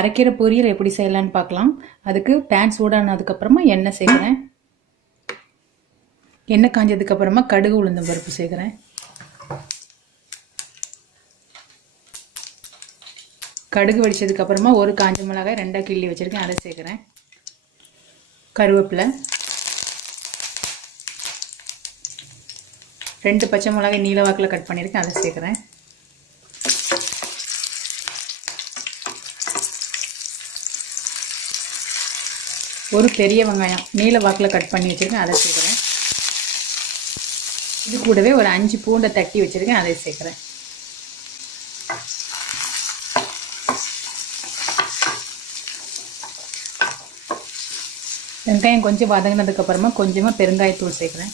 அரைக்கீரை பொரியல் எப்படி செய்யலான்னு பார்க்கலாம். அதுக்கு பேன் சூடானதுக்கு அப்புறமா எண்ணெய் சேர்க்குறேன். எண்ணெய் காஞ்சதுக்கு அப்புறமா கடுகு உளுந்தம் பருப்பு சேர்க்குறேன். கடுகு வெடிச்சதுக்கு அப்புறமா ஒரு காஞ்ச மிளகாய் 2 கிள்ளி வச்சிருக்கேன், அதை சேர்க்குறேன். கருவேப்பிலை, 2 பச்சை மிளகாய் நீல வாக்கில் கட் பண்ணியிருக்கேன், அதை சேர்க்குறேன். ஒரு பெரிய வெங்காயம் நீல வாக்கில் கட் பண்ணி வச்சுருக்கேன், அதை சேர்க்குறேன். இது கூடவே ஒரு 5 பூண்டை தட்டி வச்சுருக்கேன், அதை சேர்க்குறேன். வெங்காயம் கொஞ்சம் வதங்கினதுக்கப்புறமா கொஞ்சமாக பெருங்காயத்தூள் சேர்க்குறேன்.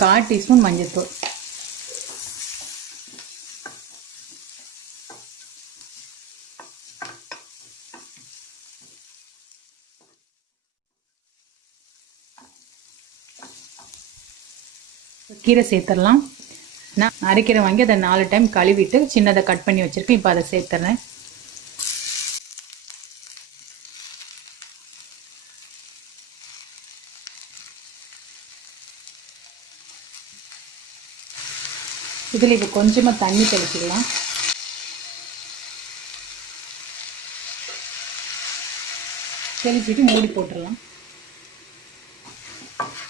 1/4 டீஸ்பூன் மஞ்சள்தூள். கீரை சேர்த்துடலாம். நான் அரைக்கீரை வாங்கி அதை 4 டைம் கழுவிட்டு சின்னதை கட் பண்ணி வச்சுருக்கேன். இப்போ அதை சேர்த்துறேன். இதில் இப்போ கொஞ்சமாக தண்ணி தெளிச்சிக்கலாம். தெளிச்சிட்டு மூடி போட்டுடலாம்.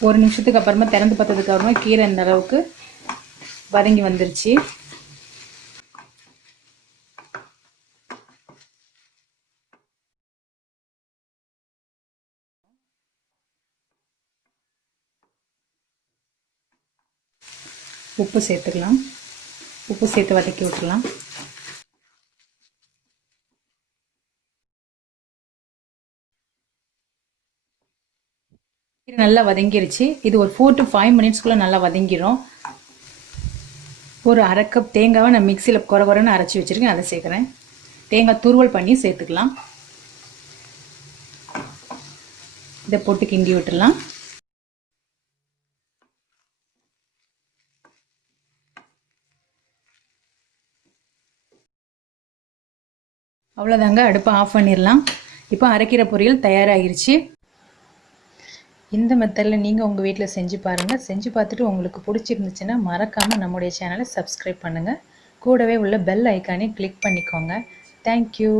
1 நிமிஷத்துக்கு அப்புறமா திறந்து பார்த்ததுக்கு அப்புறமா கீரை இந்த அளவுக்கு வதங்கி வந்துருச்சு. உப்பு சேர்த்துக்கலாம். உப்பு சேர்த்து வதக்கி விட்டுடலாம். நல்லா வதங்கிருச்சு. இது ஒரு 4 to 5 மினிட்ஸ்க்குள்ளே நல்லா வதங்கிடும். ஒரு 1/2 கப் தேங்காவை நான் மிக்சியில் குறன்னு அரைச்சி வச்சுருக்கேன், அதை சேர்க்குறேன். தேங்காய் துருவல் பண்ணி சேர்த்துக்கலாம். இதை போட்டு கிண்டி விட்டுடலாம். அவ்வளோதாங்க, அடுப்பை ஆஃப் பண்ணிடலாம். இப்போ அரைக்கீரை பொரியல் தயாராகிருச்சு. இந்த மெத்தடில் நீங்கள் உங்கள் வீட்டில் செஞ்சு பாருங்கள். செஞ்சு பார்த்துட்டு உங்களுக்கு பிடிச்சிருந்துச்சுன்னா மறக்காமல் நம்முடைய சேனலை சப்ஸ்கிரைப் பண்ணுங்கள். கூடவே உள்ள பெல் ஐக்கானே கிளிக் பண்ணிக்கோங்க. தேங்க்யூ.